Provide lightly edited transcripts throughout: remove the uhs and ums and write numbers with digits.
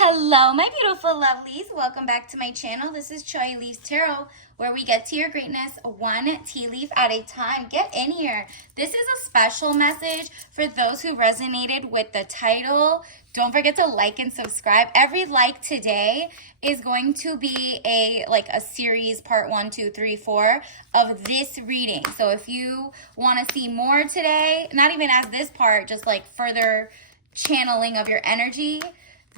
Hello, my beautiful lovelies. Welcome back to my channel. This is Choi Leaves Tarot, where we get to your greatness one tea leaf at a time. Get in here. This is a special message for those who resonated with the title. Don't forget to like and subscribe. Every like today is going to be a series, part 1, 2, 3, 4 of this reading. So if you want to see more today, not even as this part, just like further channeling of your energy,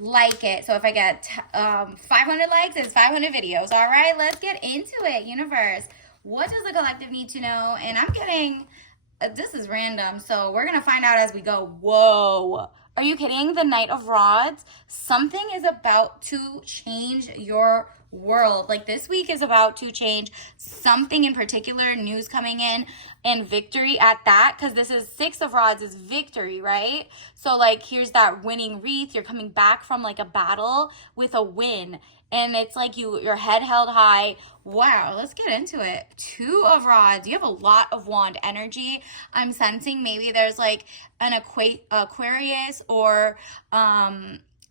like it. So if I get 500 likes, it's 500 videos. All right, let's get into it. Universe, what does the collective need to know? And I'm getting, this is random, so we're gonna find out as we go. Whoa, are you kidding? The Knight of Rods. Something is about to change your world. Like, this week is about to change something in particular. News coming in, and victory at that, because this is Six of Rods is victory, right? So like, here's that winning wreath. You're coming back from like a battle with a win, and it's like your head held high. Wow, let's get into it. Two of Rods. You have a lot of wand energy. I'm sensing maybe there's like an Aquarius or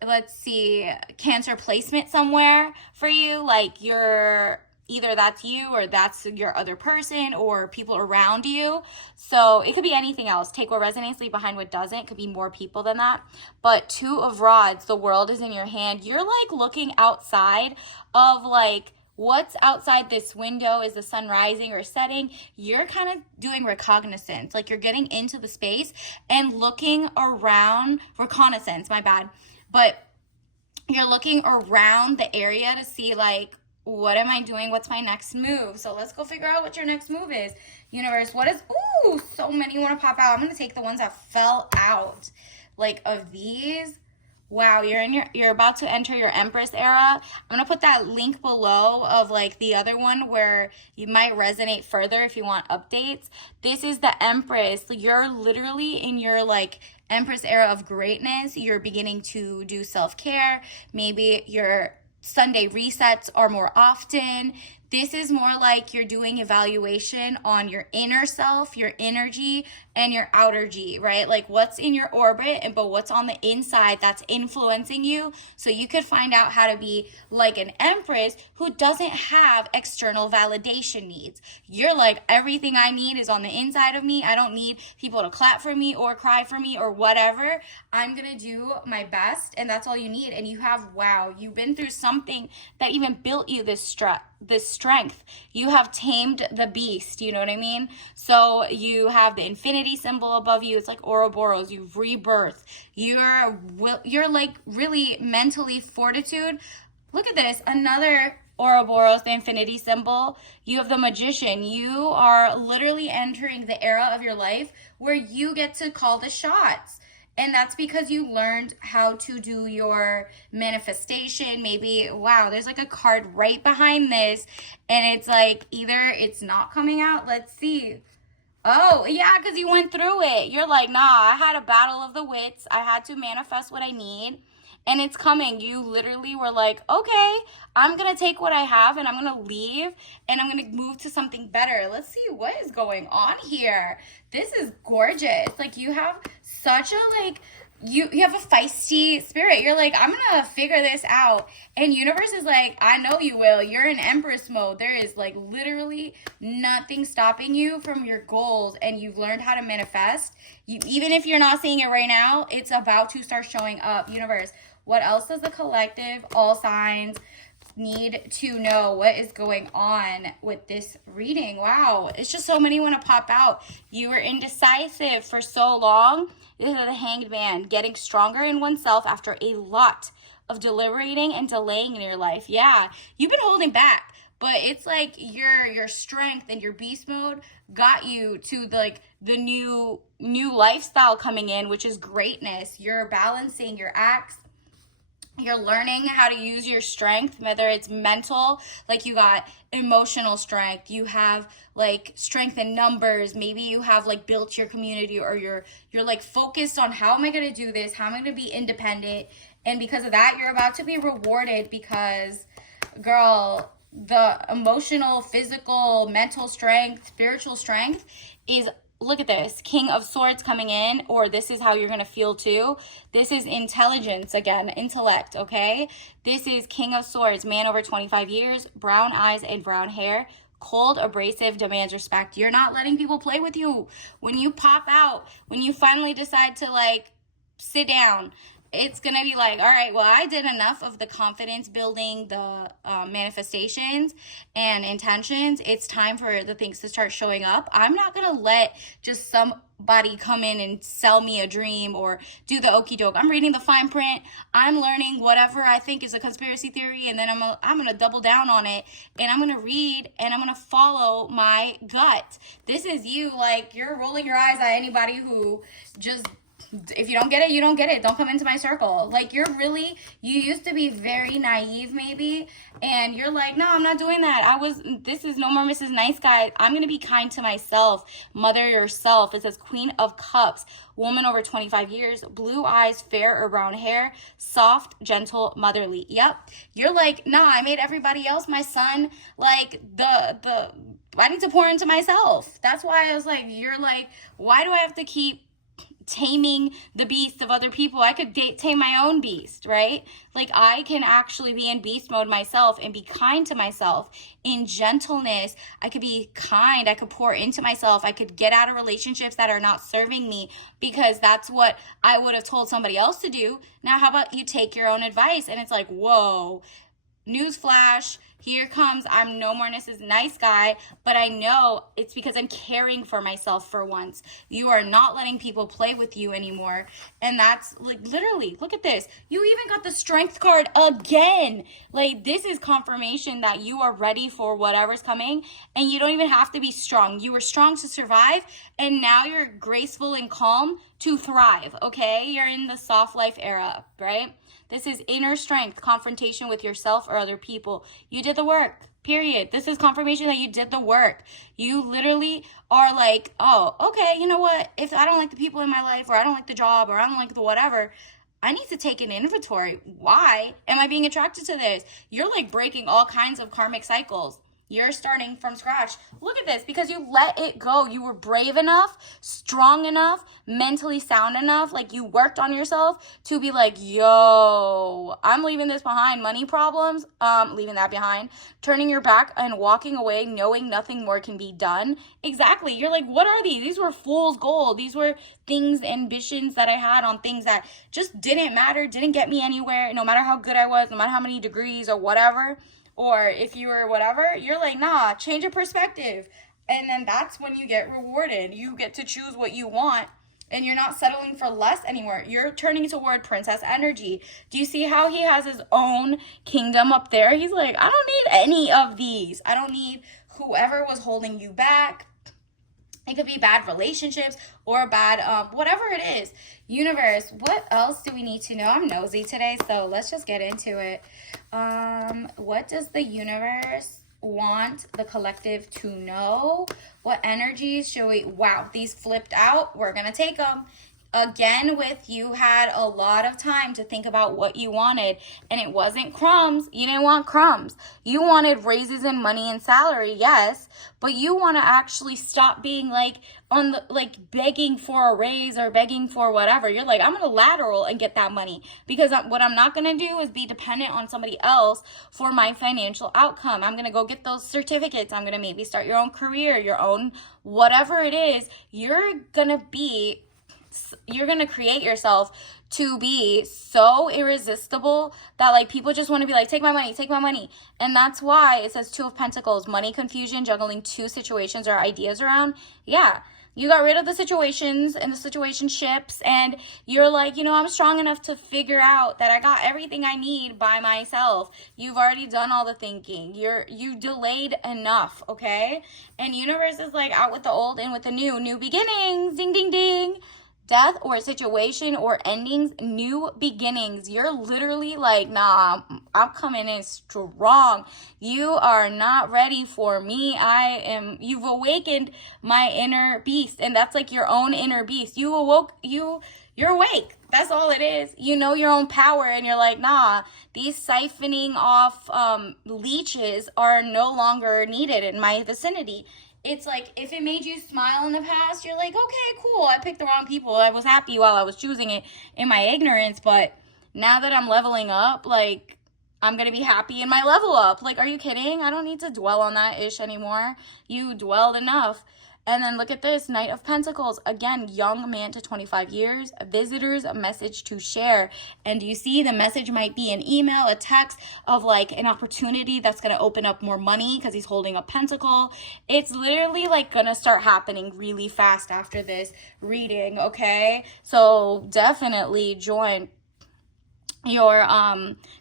let's see, Cancer placement somewhere for you. Like, you're either that's you or that's your other person or people around you. So it could be anything else. Take what resonates, leave behind what doesn't. It could be more people than that. But Two of Rods, the world is in your hand. You're like looking outside of like, what's outside this window? Is the sun rising or setting? You're kind of doing reconnaissance. Like, you're getting into the space and looking around. Reconnaissance, my bad. But you're looking around the area to see like, what am I doing? What's my next move? So let's go figure out what your next move is. Universe, what is, ooh, so many want to pop out. I'm going to take the ones that fell out. Like, of these, wow, you're about to enter your Empress era. I'm going to put that link below of like the other one where you might resonate further if you want updates. This is the Empress. You're literally in your like Empress era of greatness. You're beginning to do self-care. Maybe your Sunday resets are more often. This is more like you're doing evaluation on your inner self, your energy, and your outer G, right? Like, what's in your orbit, but what's on the inside that's influencing you. So you could find out how to be like an Empress who doesn't have external validation needs. You're like, everything I need is on the inside of me. I don't need people to clap for me or cry for me or whatever. I'm going to do my best, and that's all you need. And you have, wow, you've been through something that even built you this strength. You have tamed the beast, you know what I mean? So you have the infinity symbol above you. It's like Ouroboros. You've rebirthed. You're like really mentally fortitude. Look at this, another Ouroboros, the infinity symbol. You have the Magician. You are literally entering the era of your life where you get to call the shots. And that's because you learned how to do your manifestation. Maybe, wow, there's like a card right behind this. And it's like, either it's not coming out. Let's see. Oh, yeah, because you went through it. You're like, nah, I had a battle of the wits. I had to manifest what I need. And it's coming. You literally were like, okay, I'm going to take what I have and I'm going to leave and I'm going to move to something better. Let's see what is going on here. This is gorgeous. Like, you have such a, like, you have a feisty spirit. You're like, I'm going to figure this out. And universe is like, I know you will. You're in Empress mode. There is like literally nothing stopping you from your goals, and you've learned how to manifest. Even if you're not seeing it right now, it's about to start showing up. Universe, what else does the collective, all signs, need to know? What is going on with this reading? Wow, it's just so many want to pop out. You were indecisive for so long. This is the Hanged Man, getting stronger in oneself after a lot of deliberating and delaying in your life. Yeah, you've been holding back, but it's like your strength and your beast mode got you to like the new lifestyle coming in, which is greatness. You're balancing your acts. You're learning how to use your strength, whether it's mental, like you got emotional strength, you have like strength in numbers, maybe you have like built your community, or you're like focused on, how am I going to do this? How am I going to be independent? And because of that, you're about to be rewarded, because, girl, the emotional, physical, mental strength, spiritual strength is look at this, King of Swords coming in, or this is how you're going to feel too. This is intelligence again, intellect, okay? This is King of Swords, man over 25 years, brown eyes and brown hair, cold, abrasive, demands respect. You're not letting people play with you. When you pop out, when you finally decide to like sit down, it's going to be like, all right, well, I did enough of the confidence building, the manifestations and intentions. It's time for the things to start showing up. I'm not going to let just somebody come in and sell me a dream or do the okie doke. I'm reading the fine print. I'm learning whatever I think is a conspiracy theory, and then I'm going to double down on it, and I'm going to read, and I'm going to follow my gut. This is you, like, you're rolling your eyes at anybody who just, if you don't get it, you don't get it. Don't come into my circle. Like, you used to be very naive maybe, and you're like, no, I'm not doing that. This is no more Mrs. Nice Guy. I'm going to be kind to myself. Mother yourself. It says Queen of Cups, woman over 25 years, blue eyes, fair or brown hair, soft, gentle, motherly. Yep. You're like, nah, I made everybody else my son. Like, I need to pour into myself. That's why I was like, you're like, why do I have to keep taming the beast of other people? I could tame my own beast, right? Like, I can actually be in beast mode myself and be kind to myself in gentleness. I could be kind. I could pour into myself. I could get out of relationships that are not serving me because that's what I would have told somebody else to do. Now, how about you take your own advice? And it's like, whoa, newsflash, here comes, I'm no more Mrs. Nice Guy, but I know it's because I'm caring for myself for once. You are not letting people play with you anymore. And that's like, literally, look at this. You even got the strength card again. Like, this is confirmation that you are ready for whatever's coming, and you don't even have to be strong. You were strong to survive, and now you're graceful and calm to thrive, okay? You're in the soft life era, right? This is inner strength, confrontation with yourself or other people. You did the work, period. This is confirmation that you did the work. You literally are like, oh, okay, you know what? If I don't like the people in my life, or I don't like the job, or I don't like the whatever, I need to take an inventory. Why am I being attracted to this? You're like breaking all kinds of karmic cycles. You're starting from scratch. Look at this, because you let it go. You were brave enough, strong enough, mentally sound enough. Like, you worked on yourself to be like, yo, I'm leaving this behind. Money problems, leaving that behind. Turning your back and walking away, knowing nothing more can be done. Exactly. You're like, what are these? These were fool's gold. These were things, ambitions that I had on things that just didn't matter, didn't get me anywhere, no matter how good I was, no matter how many degrees or whatever. Or if you were whatever, you're like, nah, change your perspective. And then that's when you get rewarded. You get to choose what you want, and you're not settling for less anymore. You're turning toward princess energy. Do you see how he has his own kingdom up there? He's like, I don't need any of these. I don't need whoever was holding you back. It could be bad relationships or bad, whatever it is. Universe, what else do we need to know? I'm nosy today, so let's just get into it. What does the universe want the collective to know? What energies should we, wow, these flipped out. We're going to take them. Again, with you had a lot of time to think about what you wanted, and it wasn't crumbs. You didn't want crumbs. You wanted raises in money and salary, yes, but you want to actually stop being like on the, like, begging for a raise or begging for whatever. You're like, I'm going to lateral and get that money, because what I'm not going to do is be dependent on somebody else for my financial outcome. I'm going to go get those certificates. I'm going to maybe start your own career, your own whatever it is. You're going to create yourself to be so irresistible that, like, people just want to be like, take my money, take my money. And that's why it says Two of Pentacles, money confusion, juggling two situations or ideas around. Yeah, you got rid of the situations and the situationships, and you're like, you know, I'm strong enough to figure out that I got everything I need by myself. You've already done all the thinking. You delayed enough, okay? And universe is like, out with the old, in with the new beginnings, ding, ding, ding. Death or a situation or endings, new beginnings. You're literally like, nah, I'm coming in strong. You are not ready for me. You've awakened my inner beast, and that's like your own inner beast. You're awake. That's all it is. You know your own power, and you're like, nah, these siphoning off leeches are no longer needed in my vicinity. it's like, if it made you smile in the past, you're like, okay, cool, I picked the wrong people. I was happy while I was choosing it in my ignorance, but now that I'm leveling up, like, I'm going to be happy in my level up. Like, are you kidding? I don't need to dwell on that ish anymore. You dwelled enough. And then look at this, Knight of Pentacles. Again, young man to 25 years, visitors, a message to share. And you see the message might be an email, a text of like an opportunity that's going to open up more money because he's holding a pentacle. It's literally like going to start happening really fast after this reading, okay? So definitely join your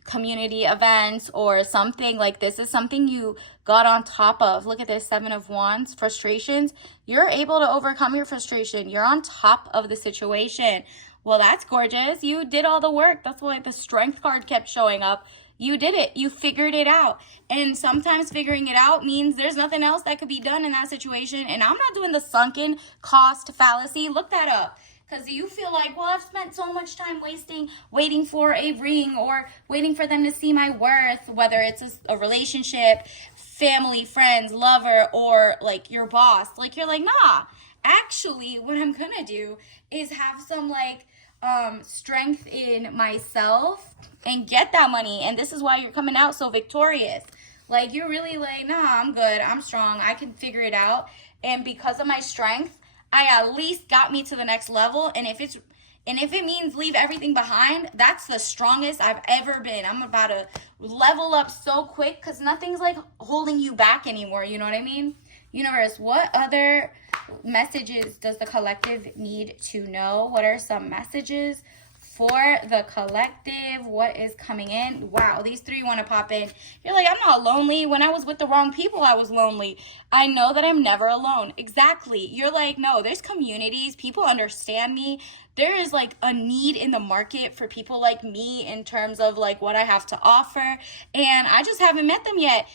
community events or something. Like, this is something you got on top of. Look at this, 7 of Wands, frustrations. You're able to overcome your frustration. You're on top of the situation. Well, that's gorgeous. You did all the work. That's why the Strength card kept showing up. You did it. You figured it out. And sometimes figuring it out means there's nothing else that could be done in that situation. And I'm not doing the sunken cost fallacy. Look that up. Because you feel like, well, I've spent so much time waiting for a ring or waiting for them to see my worth, whether it's a relationship, family, friends, lover, or like your boss. Like, you're like, nah, actually what I'm going to do is have some like strength in myself and get that money. And this is why you're coming out so victorious. Like, you're really like, nah, I'm good. I'm strong. I can figure it out. And because of my strength, I at least got me to the next level. And if it means leave everything behind, that's the strongest I've ever been. I'm about to level up so quick because nothing's like holding you back anymore. You know what I mean? Universe, what other messages does the collective need to know? What are some messages for the collective? What is coming in? Wow, these 3 want to pop in. You're like, I'm not lonely. When I was with the wrong people, I was lonely. I know that I'm never alone. Exactly. You're like, no, there's communities. People understand me. There is like a need in the market for people like me in terms of like what I have to offer. And I just haven't met them yet.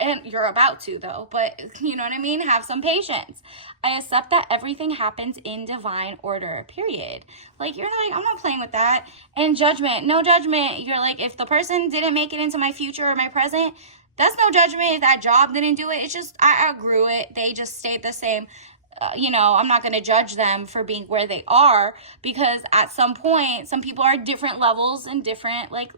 And you're about to though, but you know what I mean? Have some patience. I accept that everything happens in divine order, period. Like, you're like, I'm not playing with that. And judgment, no judgment. You're like, if the person didn't make it into my future or my present, that's no judgment. If that job didn't do it, it's just, I outgrew it. They just stayed the same. I'm not going to judge them for being where they are, because at some point, some people are different levels and different like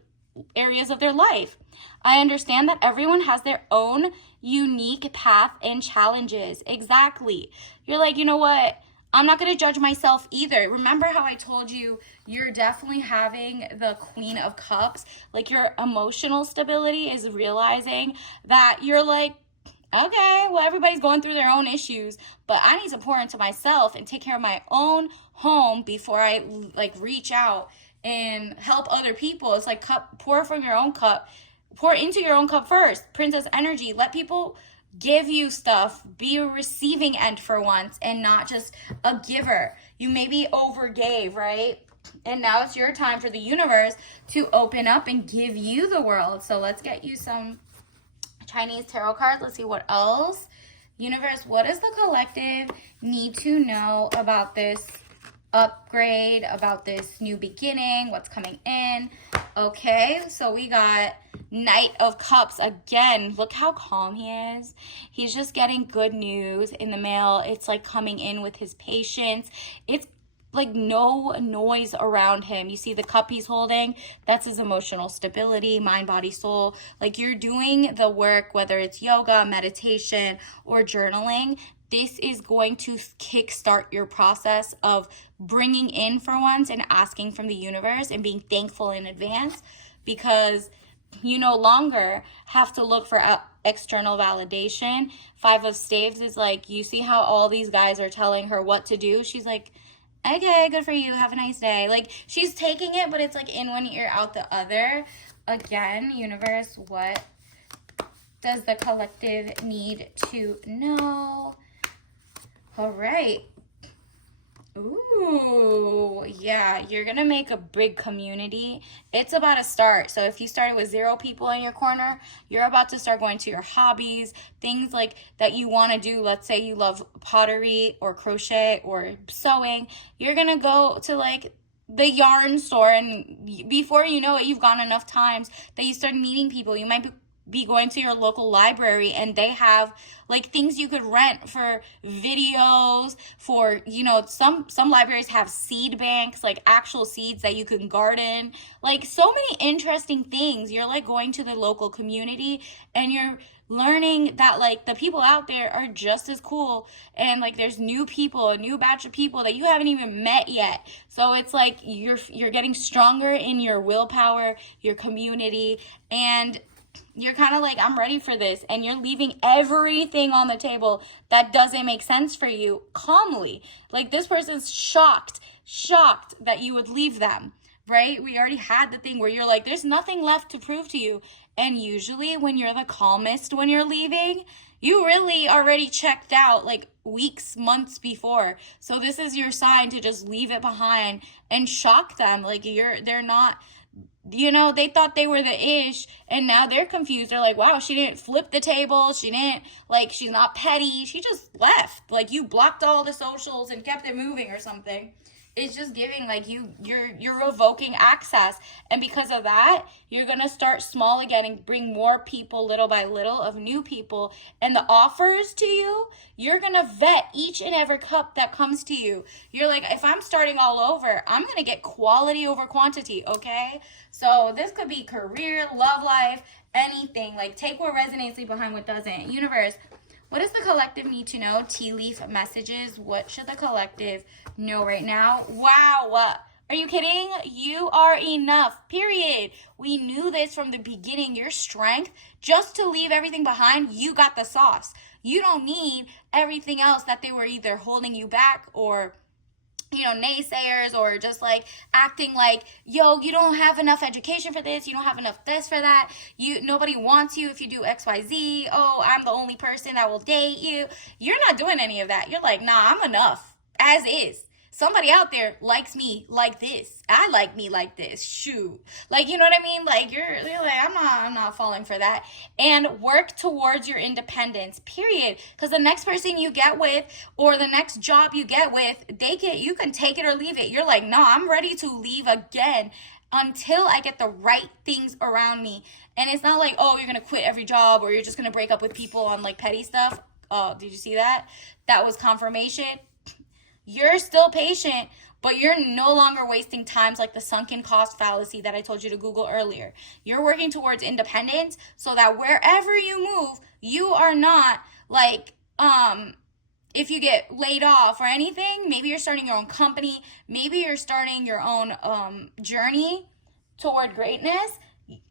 areas of their life. I understand that everyone has their own unique path and challenges. Exactly. You're like, you know what? I'm not going to judge myself either. Remember how I told you you're definitely having the Queen of Cups? Like, your emotional stability is realizing that you're like, okay, well, everybody's going through their own issues, but I need to pour into myself and take care of my own home before I like reach out and help other people. It's like pour from your own cup. Pour into your own cup first. Princess energy. Let people give you stuff. Be a receiving end for once and not just a giver. You maybe overgave, right? And now it's your time for the universe to open up and give you the world. So let's get you some Chinese tarot cards. Let's see what else. Universe, what does the collective need to know about this upgrade, about this new beginning, what's coming in? Okay, so we got Knight of Cups again. Look how calm he is. He's just getting good news in the mail. It's like coming in with his patience. It's like no noise around him. You see the cup he's holding? That's his emotional stability, mind, body, soul. Like, you're doing the work, whether it's yoga, meditation, or journaling. This is going to kickstart your process of bringing in for once and asking from the universe and being thankful in advance, because you no longer have to look for external validation. 5 of Staves is like, you see how all these guys are telling her what to do? She's like, okay, good for you. Have a nice day. Like, she's taking it, but it's like in one ear, out the other. Again, universe, what does the collective need to know? All right. Ooh, yeah, you're going to make a big community. It's about to start. So if you started with 0 people in your corner, you're about to start going to your hobbies, things like that you want to do. Let's say you love pottery or crochet or sewing. You're going to go to like the yarn store, and before you know it, you've gone enough times that you start meeting people. You might be going to your local library, and they have like things you could rent for videos, for, you know, some libraries have seed banks, like actual seeds that you can garden, like so many interesting things. You're like going to the local community, and you're learning that like the people out there are just as cool, and like there's new people, a new batch of people that you haven't even met yet. So it's like you're getting stronger in your willpower, your community, and you're kind of like, I'm ready for this, and you're leaving everything on the table that doesn't make sense for you calmly. Like this person's shocked that you would leave them, right? We already had the thing where you're like, there's nothing left to prove to you. And usually when you're the calmest when you're leaving, you really already checked out like weeks, months before. So this is your sign to just leave it behind and shock them. Like they're not, you know, they thought they were the ish, and now they're confused. They're like, wow, she didn't flip the table. She didn't, like, she's not petty. She just left. Like, you blocked all the socials and kept it moving or something. It's just giving like you're revoking access. And because of that, you're going to start small again and bring more people little by little, of new people. And the offers to you, you're going to vet each and every cup that comes to you. You're like, if I'm starting all over, I'm going to get quality over quantity, okay? So this could be career, love life, anything. Like, take what resonates, leave behind what doesn't. Universe, what does the collective need to know? Tea leaf messages. What should the collective know right now? Wow. Are you kidding? You are enough, period. We knew this from the beginning. Your strength, just to leave everything behind, you got the sauce. You don't need everything else that they were either holding you back, or, you know, naysayers, or just like acting like, yo, you don't have enough education for this, you don't have enough this for that, nobody wants you if you do XYZ, oh, I'm the only person that will date you. You're not doing any of that. You're like, nah, I'm enough as is. Somebody out there likes me like this. I like me like this. Shoot. Like, you know what I mean? Like, you're like, I'm not falling for that. And work towards your independence, period. Because the next person you get with, or the next job you get with, you can take it or leave it. You're like, no, I'm ready to leave again until I get the right things around me. And it's not like, oh, you're going to quit every job, or you're just going to break up with people on like petty stuff. Oh, did you see that? That was confirmation. You're still patient, but you're no longer wasting times like the sunken cost fallacy that I told you to Google earlier. You're working towards independence so that wherever you move, you are not like, if you get laid off or anything, maybe you're starting your own company, maybe you're starting your own journey toward greatness,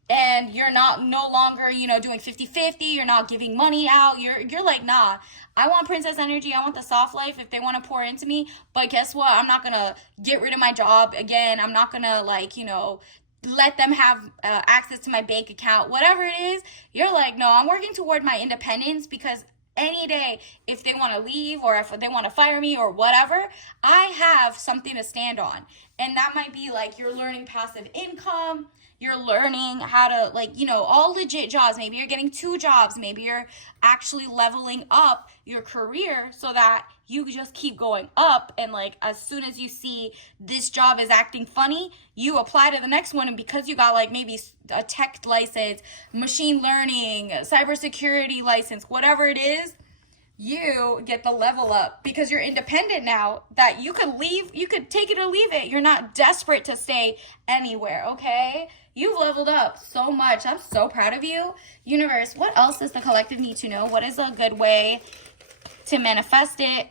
and you're no longer, you know, doing 50-50, you're not giving money out, you're like, nah, I want princess energy, I want the soft life if they want to pour into me, but guess what, I'm not gonna get rid of my job again, I'm not gonna, like, you know, let them have access to my bank account, whatever it is. You're like, no, I'm working toward my independence, because any day, if they want to leave, or if they want to fire me or whatever, I have something to stand on. And that might be like, you're learning passive income, you're learning how to, like, you know, all legit jobs. Maybe you're getting 2 jobs. Maybe you're actually leveling up your career so that you just keep going up. And like, as soon as you see this job is acting funny, you apply to the next one. And because you got like maybe a tech license, machine learning, cybersecurity license, whatever it is, you get the level up because you're independent now, that you could leave, you could take it or leave it. You're not desperate to stay anywhere, okay? You've leveled up so much. I'm so proud of you. Universe, what else does the collective need to know? What is a good way to manifest it?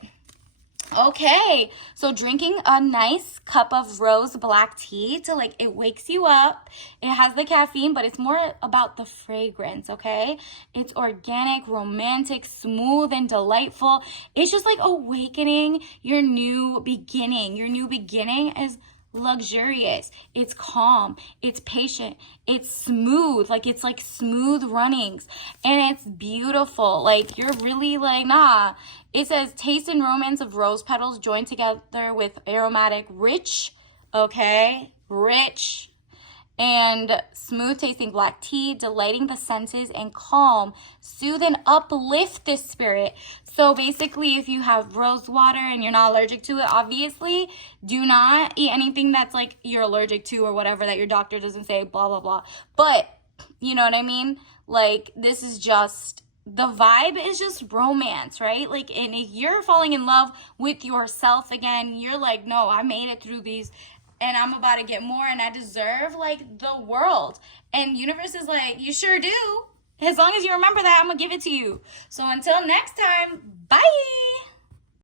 Okay, so drinking a nice cup of rose black tea to, like, it wakes you up. It has the caffeine, but it's more about the fragrance, okay? It's organic, romantic, smooth, and delightful. It's just like awakening your new beginning. Your new beginning is luxurious, it's calm, it's patient, it's smooth, like it's like smooth runnings, and it's beautiful. Like, you're really like, nah. It says taste and romance of rose petals joined together with aromatic rich and smooth tasting black tea, delighting the senses, and calm, soothe, and uplift the spirit. So basically, if you have rose water and you're not allergic to it, obviously, do not eat anything that's like you're allergic to or whatever that your doctor doesn't say, blah, blah, blah. But You know what I mean? Like, this is just, the vibe is just romance, right? Like, and if you're falling in love with yourself again, you're like, no, I made it through these and I'm about to get more and I deserve like the world. And universe is like, you sure do. As long as you remember that, I'm gonna give it to you. So until next time, bye.